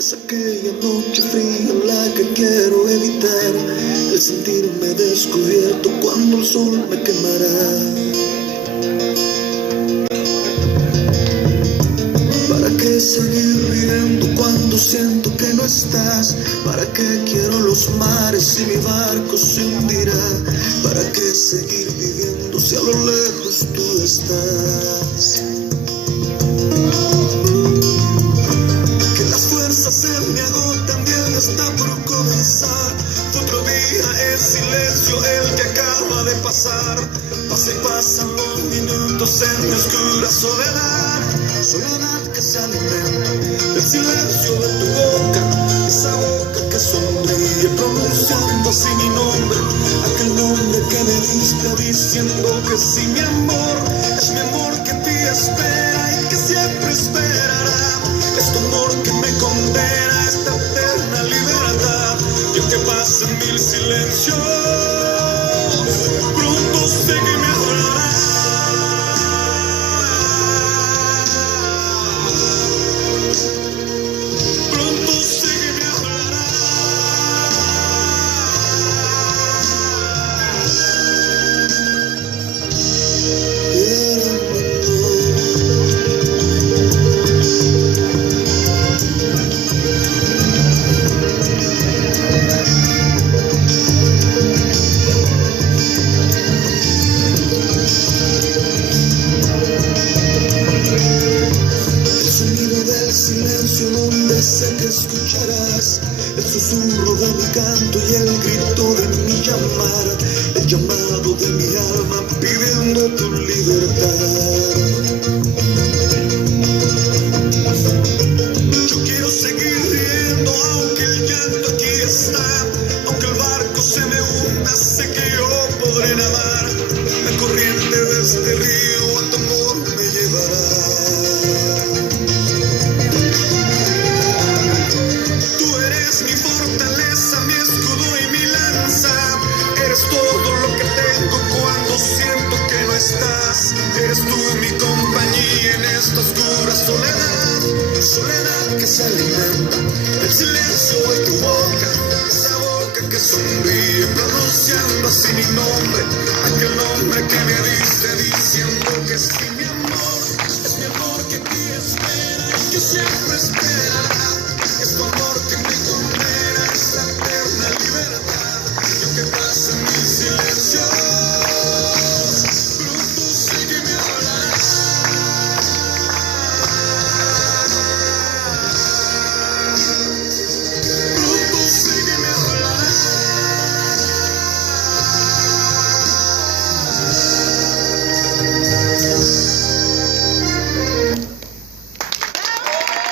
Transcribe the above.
Es aquella noche fría la que quiero evitar, el sentirme descubierto cuando el sol me quemará. ¿Para qué seguir riendo cuando siento que no estás? ¿Para qué quiero los mares si mi barco se hundirá? ¿Para qué seguir viviendo si a lo lejos tú estás? Que las fuerzas se me agotan, bien está por comenzar. Otro día es silencio el que acaba de pasar. Pasa y pasan los minutos en mi oscura soledad. Soledad que se alimenta del silencio de tu boca, esa boca que sonríe pronunciando así mi nombre, aquel nombre que me diste diciendo que sí, mi amor, es mi amor que te espera y que siempre esperará, es tu amor que me condena a esta eterna libertad. Y aunque pasen mil silencios, pronto sé que me hablará. Donde sé que escucharás el susurro de mi canto y el grito de mi llamar, el llamado de mi alma pidiendo tu libertad. Yo quiero seguir riendo aunque el llanto aquí está, aunque el barco se me hunda, sé que yo podré nadar, la corriente de este río a tu amor me llevará. Eres tú mi compañía en esta oscura soledad, soledad que se alimenta del silencio de tu boca, esa boca que sonríe pronunciando así mi nombre, aquel nombre que me diste diciendo que sí, mi amor, es mi amor que te espera y que siempre espera.